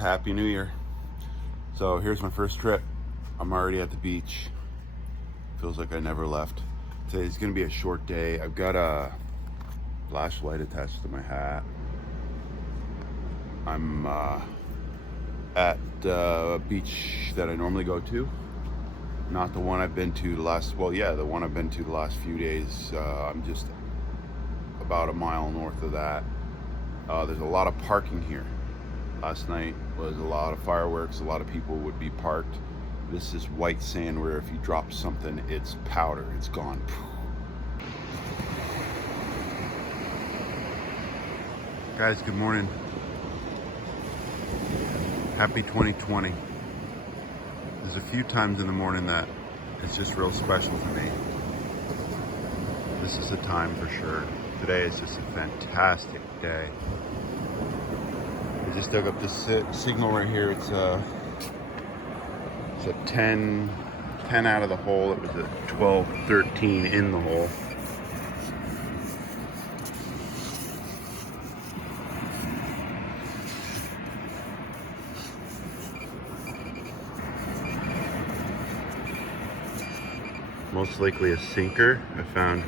Happy New Year. So here's my first trip. I'm already at the beach. Feels like I never left. Today's gonna be a short day. I've got a flashlight attached to my hat. I'm at a beach that I normally go to. Not the one I've been to the last, the one I've been to the last few days. I'm just about a mile north of that. There's a lot of parking here. Last night was a lot of fireworks. A lot of people would be parked. This is white sand where if you drop something, it's powder. It's gone. Guys, good morning. Happy 2020. There's a few times in the morning that it's just real special to me. This is a time for sure. Today is just a fantastic day. I just dug up this signal right here. It's a 10 out of the hole. It was a 12, 13 in the hole. Most likely a sinker. I found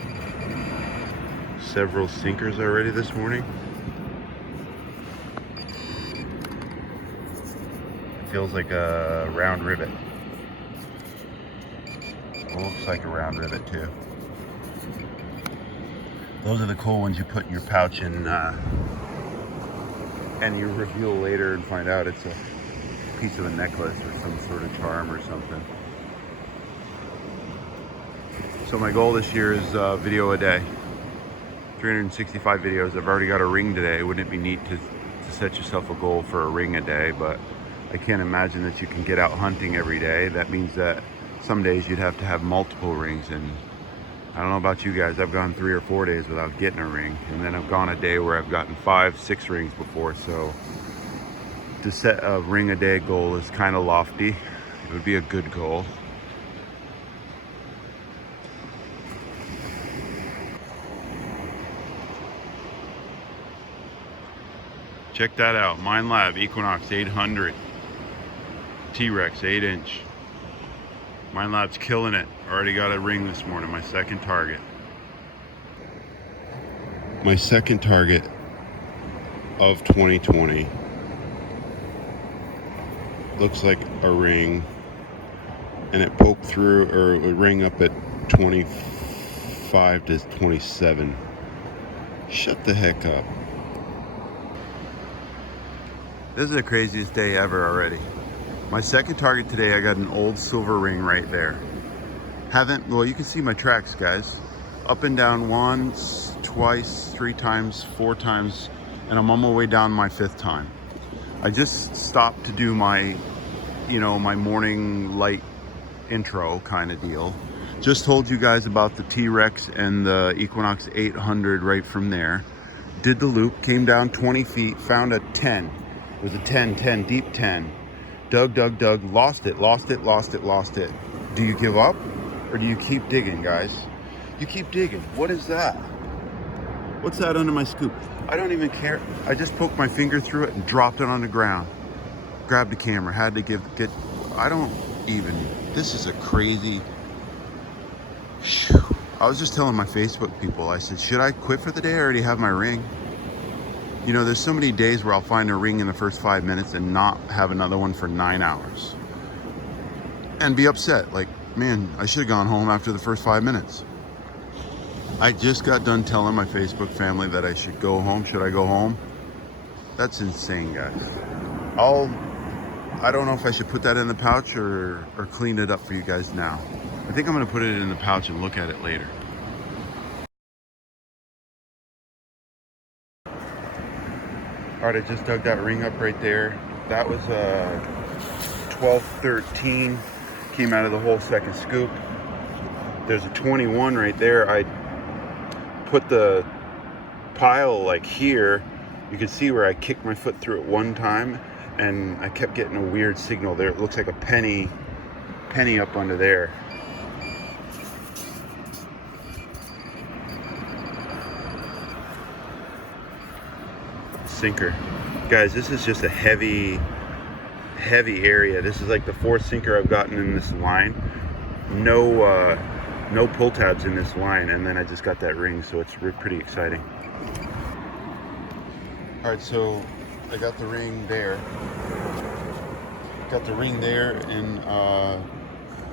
several sinkers already this morning. It feels like a round rivet. It looks like a round rivet too. Those are the cool ones you put in your pouch and you reveal later and find out it's a piece of a necklace or some sort of charm or something. So my goal this year is video a day. 365 videos. I've already got a ring today. Wouldn't it be neat to set yourself a goal for a ring a day? But I can't imagine that you can get out hunting every day. That means that some days you'd have to have multiple rings. And I don't know about you guys, I've gone 3 or 4 days without getting a ring. And then I've gone a day where I've gotten 5, 6 rings before. So to set a ring a day goal is kind of lofty. It would be a good goal. Check that out, Mine Lab Equinox 800 T-Rex 8-inch. Mine Lab's killing it. Already got a ring this morning, my second target. My second target of 2020. Looks like a ring, and it poked through, or a ring up at 25 to 27. Shut the heck up. This is the craziest day ever already. My second target today, I got an old silver ring right there. You can see my tracks, guys. Up and down once, twice, 3 times, 4 times, and I'm on my way down my 5th time. I just stopped to do my, my morning light intro kind of deal. Just told you guys about the T-Rex and the Equinox 800 right from there. Did the loop, came down 20 feet, found a 10. It was a 10, deep 10. Dug, lost it. Do you give up or do you keep digging, guys? You keep digging. What is that? What's that under my scoop? I don't even care. I just poked my finger through it and dropped it on the ground. Grabbed the camera, had to this is a crazy, I was just telling my Facebook people, I said, should I quit for the day? I already have my ring. There's so many days where I'll find a ring in the first 5 minutes and not have another one for 9 hours. And be upset, like, man, I should have gone home after the first 5 minutes. I just got done telling my Facebook family that I should go home. Should I go home? That's insane, guys. I don't know if I should put that in the pouch or clean it up for you guys now. I think I'm gonna put it in the pouch and look at it later. All right, I just dug that ring up right there. That was a 12-13, came out of the whole second scoop. There's a 21 right there. I put the pile like here. You can see where I kicked my foot through it one time and I kept getting a weird signal there. It looks like a penny up under there. Sinker. Guys, this is just a heavy heavy area. This is like the fourth sinker I've gotten in this line. No pull tabs in this line, and then I just got that ring, so it's pretty exciting. All right, so I got the ring there. And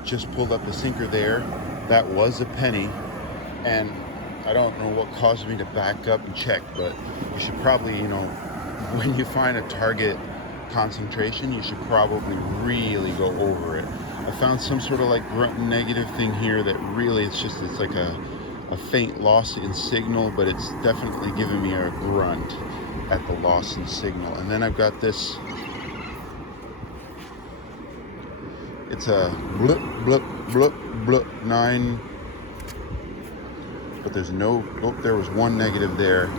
just pulled up a sinker there. That was a penny, and I don't know what caused me to back up and check, but you should probably, when you find a target concentration, you should probably really go over it. I found some sort of like grunt negative thing here that really, it's like a faint loss in signal, but it's definitely giving me a grunt at the loss in signal. And then I've got this, it's a blip, blip, blip, blip, 9, but there's no, oh, there was one negative there.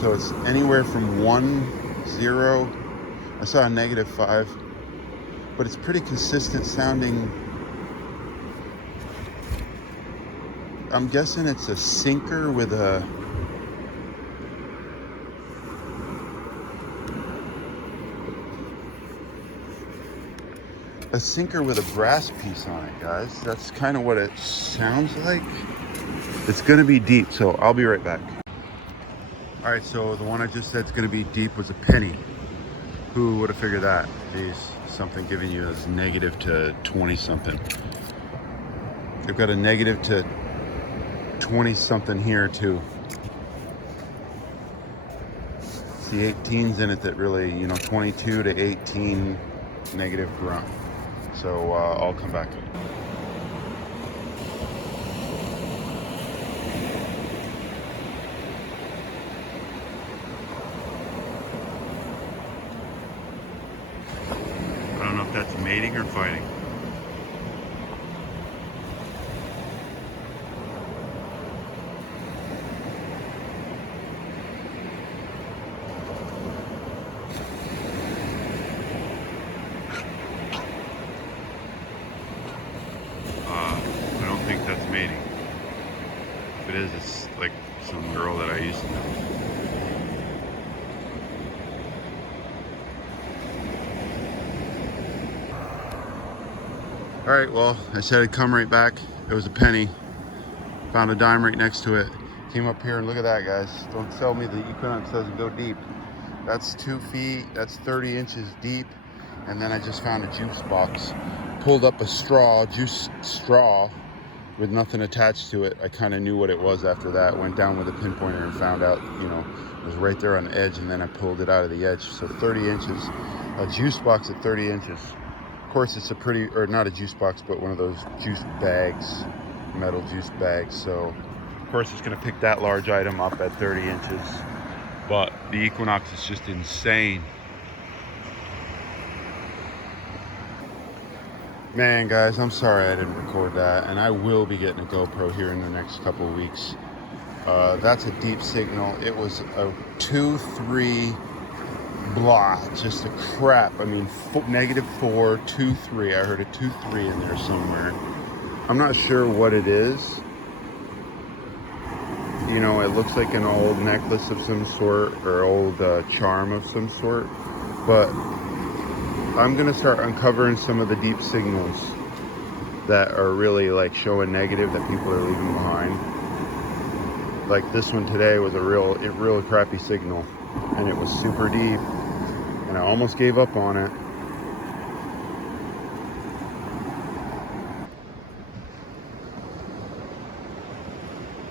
So it's anywhere from 1, 0, I saw a -5, but it's pretty consistent sounding. I'm guessing it's a sinker with a brass piece on it, guys. That's kind of what it sounds like. It's gonna be deep, so I'll be right back. All right, so the one I just said is gonna be deep was a penny. Who would have figured that? Geez, something giving you as negative to 20 something. They've got a negative to 20 something here too. It's the 18s in it that really, 22 to 18 negative grunt. So I'll come back. I don't know if that's mating or fighting. I don't think that's mating. If it is, it's like some girl that I used to know. All right, well, I said I'd come right back. It was a penny. Found a dime right next to it. Came up here and look at that, guys. Don't tell me the Equinox doesn't go deep. That's 2 feet, that's 30 inches deep. And then I just found a juice box. Pulled up a juice straw with nothing attached to it. I kind of knew what it was after that. Went down with a pinpointer and found out, it was right there on the edge, and then I pulled it out of the edge. So 30 inches, a juice box at 30 inches. Of course, it's or not a juice box, but one of those juice bags, metal juice bags. So of course it's gonna pick that large item up at 30 inches. But the Equinox is just insane. Man, guys, I'm sorry I didn't record that, and I will be getting a GoPro here in the next couple of weeks. That's a deep signal. It was a 2-3 blah, just a crap. I mean, -4, 2-3. I heard a 2-3 in there somewhere. I'm not sure what it is. It looks like an old necklace of some sort, or old charm of some sort, but I'm gonna start uncovering some of the deep signals that are really like showing negative that people are leaving behind. Like this one today was a real crappy signal, and it was super deep, and I almost gave up on it.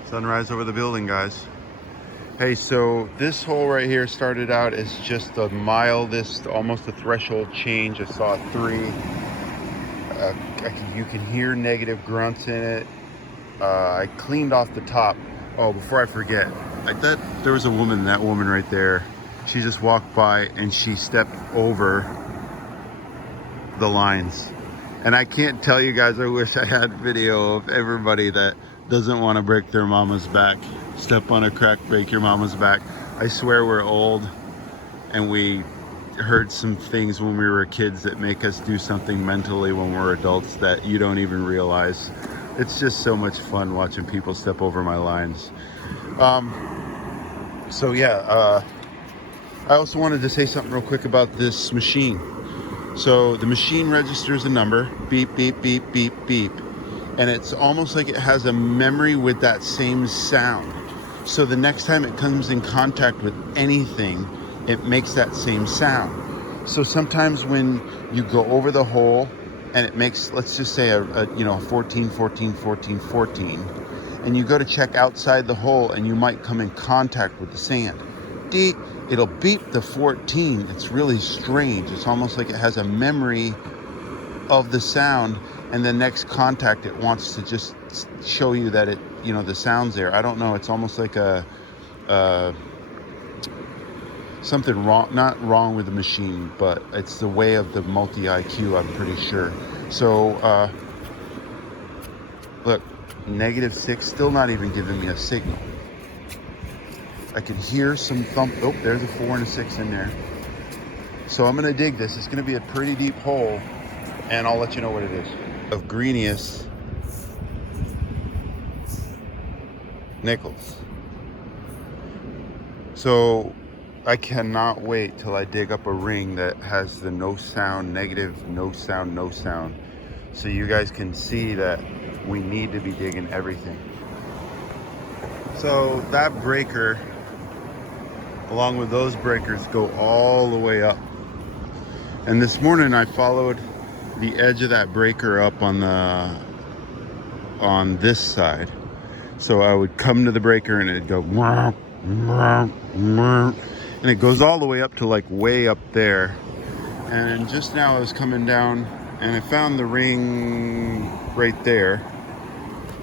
Sunrise over the building, guys. Hey, so this hole right here started out as just the mildest, almost a threshold change. I saw a 3. You can hear negative grunts in it. I cleaned off the top. Oh, before I forget, I thought there was a woman, that woman right there. She just walked by and she stepped over the lines. And I can't tell you guys, I wish I had video of everybody that doesn't want to break their mama's back. Step on a crack, break your mama's back. I swear we're old, and we heard some things when we were kids that make us do something mentally when we're adults that you don't even realize. It's just so much fun watching people step over my lines. So yeah, I also wanted to say something real quick about this machine. So the machine registers a number, beep, beep, beep, beep, beep. And it's almost like it has a memory with that same sound. So the next time it comes in contact with anything, it makes that same sound. So sometimes when you go over the hole and it makes, let's just say a 14, 14, 14, 14, and you go to check outside the hole and you might come in contact with the sand. Deep, it'll beep the 14. It's really strange. It's almost like it has a memory of the sound, and the next contact it wants to just show you that it, the sound's there. I don't know. It's almost like a something wrong, not wrong with the machine, but it's the way of the multi-IQ, I'm pretty sure. So look, -6, still not even giving me a signal. I can hear some thump. Oh, there's a 4 and a 6 in there. So I'm gonna dig this. It's gonna be a pretty deep hole, and I'll let you know what it is. Of greeniest nickels. So I cannot wait till I dig up a ring that has the no sound, negative, no sound, no sound. So you guys can see that we need to be digging everything. So that breaker, along with those breakers, go all the way up. And this morning I followed the edge of that breaker up on this side. So I would come to the breaker and it'd go wah, wah, wah, and it goes all the way up to like way up there. And just now I was coming down and I found the ring right there.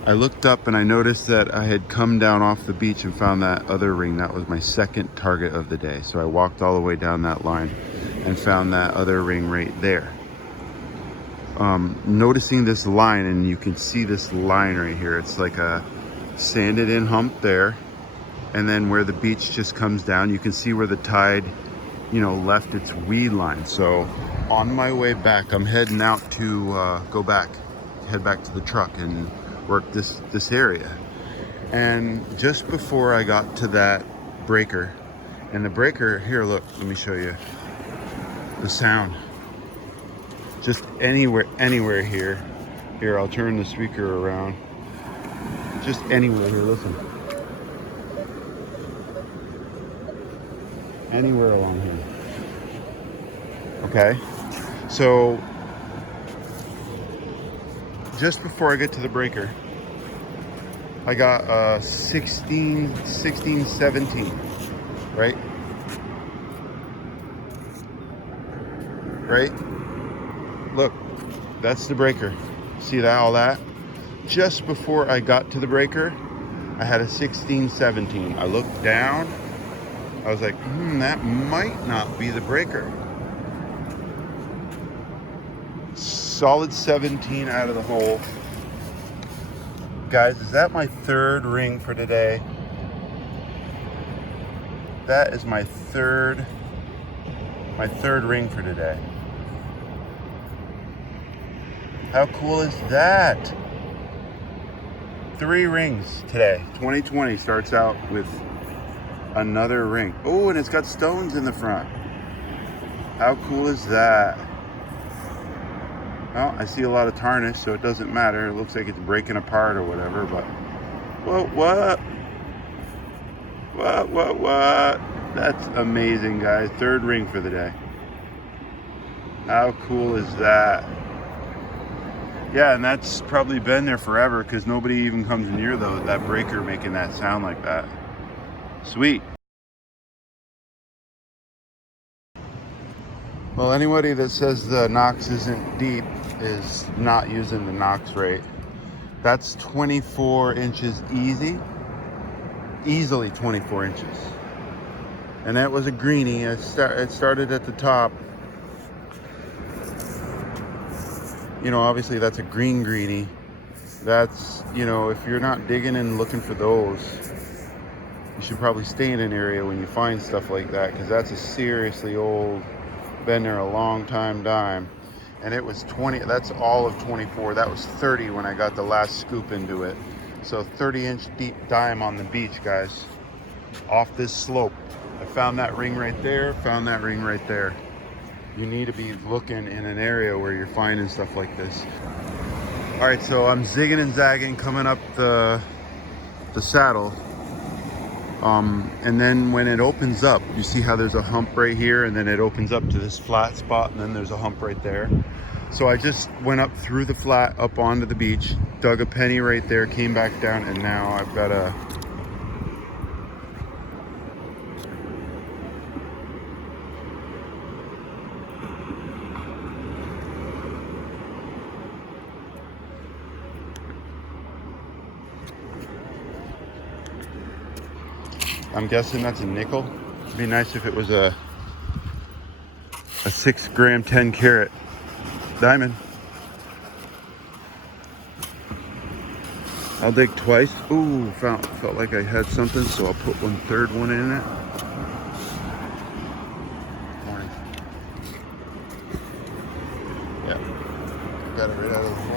I looked up and I noticed that I had come down off the beach and found that other ring. That was my second target of the day. So I walked all the way down that line and found that other ring right there. Noticing this line, and you can see this line right here. It's like a sanded in hump there. And then where the beach just comes down, you can see where the tide, left its weed line. So on my way back, I'm heading out to head back to the truck and work this area. And just before I got to that breaker, and the breaker here, look, let me show you the sound. Just anywhere here. Here, I'll turn the speaker around. Just anywhere here, listen. Anywhere along here. Okay, so just before I get to the breaker, I got 16, 17, right? Right? Look, that's the breaker. See that, all that? Just before I got to the breaker, I had a 16, 17. I looked down, I was like, that might not be the breaker. Solid 17 out of the hole. Guys, is that my third ring for today? That is my third ring for today. How cool is that? 3 rings today. 2020 starts out with another ring. Oh, and it's got stones in the front. How cool is that? Well, I see a lot of tarnish, so it doesn't matter. It looks like it's breaking apart or whatever, but what? That's amazing, guys. 3rd ring for the day. How cool is that? Yeah, and that's probably been there forever because nobody even comes near that breaker making that sound like that. Sweet. Well, anybody that says the Knox isn't deep is not using the Knox rate. That's 24 inches easily 24 inches. And that was a greenie. It started at the top. Obviously that's a green greenie. That's, if you're not digging and looking for those, you should probably stay in an area when you find stuff like that, because that's a seriously old, been there a long time dime. And it was 20, that's all of 24. That was 30 when I got the last scoop into it. So 30-inch deep dime on the beach, guys, off this slope. I found that ring right there, found that ring right there. You need to be looking in an area where you're finding stuff like this. All right, so I'm zigging and zagging coming up the saddle. And then when it opens up, you see how there's a hump right here, and then it opens up to this flat spot, and then there's a hump right there. So I just went up through the flat, up onto the beach, dug a penny right there, came back down, and now I've got a I'm guessing that's a nickel. It'd be nice if it was a 6 gram, 10 carat diamond. I'll dig twice. Ooh, felt like I had something, so I'll put 1/3 one in it. Yeah, got it right out of the hole.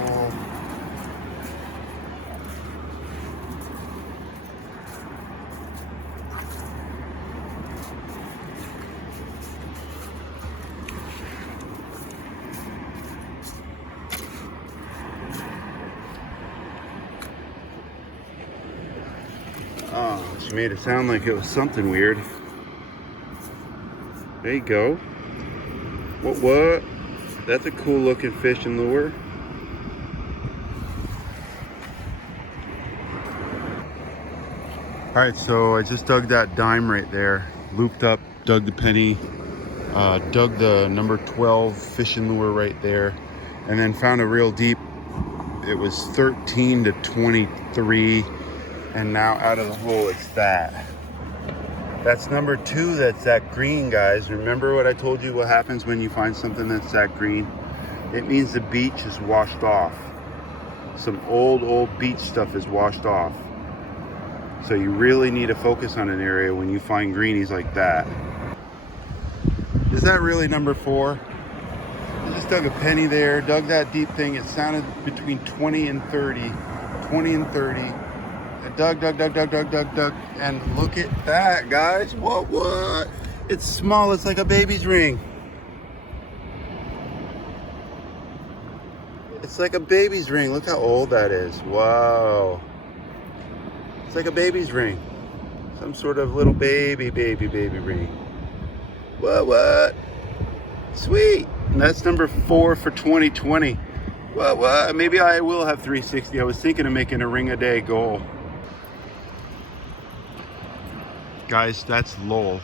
Oh, she made it sound like it was something weird. There you go. What? That's a cool looking fish and lure. All right, so I just dug that dime right there, looped up, dug the penny, dug the number 12 fishing lure right there, and then found a real deep. It was 13 to 23, and now out of the hole it's that. That's number 2. That's that green, guys. Remember what I told you? What happens when you find something that's that green? It means the beach is washed off. Some old beach stuff is washed off. So you really need to focus on an area when you find greenies like that. Is that really number 4? I just dug a penny there, dug that deep thing. It sounded between 20 and 30. 20 and 30. I dug. And look at that, guys. What? It's small. It's like a baby's ring. It's like a baby's ring. Look how old that is. Wow. It's like a baby's ring. Some sort of little baby ring. What? Sweet. And that's number 4 for 2020. What? Maybe I will have 360. I was thinking of making a ring a day goal. Guys, that's Lowell,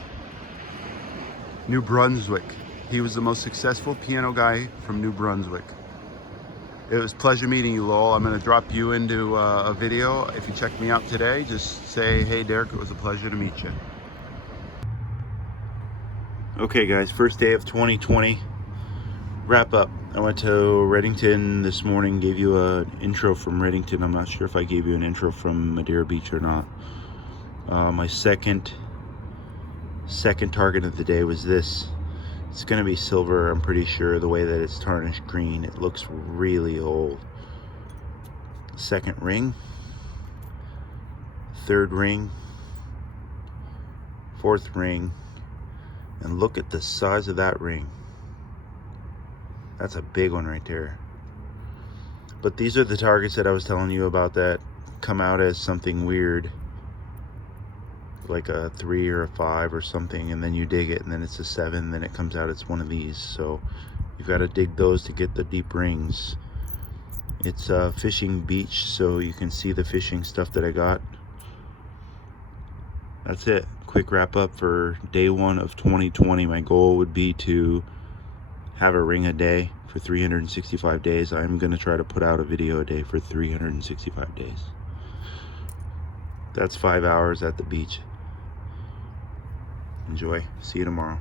New Brunswick. He was the most successful piano guy from New Brunswick. It was a pleasure meeting you, Lowell. I'm going to drop you into a video. If you check me out today, just say, hey, Derek, it was a pleasure to meet you. Okay, guys, first day of 2020. Wrap up. I went to Redington this morning, gave you an intro from Redington. I'm not sure if I gave you an intro from Madeira Beach or not. My second target of the day was this. It's gonna be silver, I'm pretty sure, the way that it's tarnished green. It looks really old. Second ring, third ring, fourth ring, and look at the size of that ring. That's a big one right there. But these are the targets that I was telling you about that come out as something weird, like a 3 or a 5 or something, and then you dig it and then it's a 7, then it comes out it's one of these. So you've got to dig those to get the deep rings. It's a fishing beach, so you can see the fishing stuff that I got. That's it. Quick wrap up for day 1 of 2020. My goal would be to have a ring a day for 365 days. I'm going to try to put out a video a day for 365 days. That's 5 hours at the beach. Enjoy. See you tomorrow.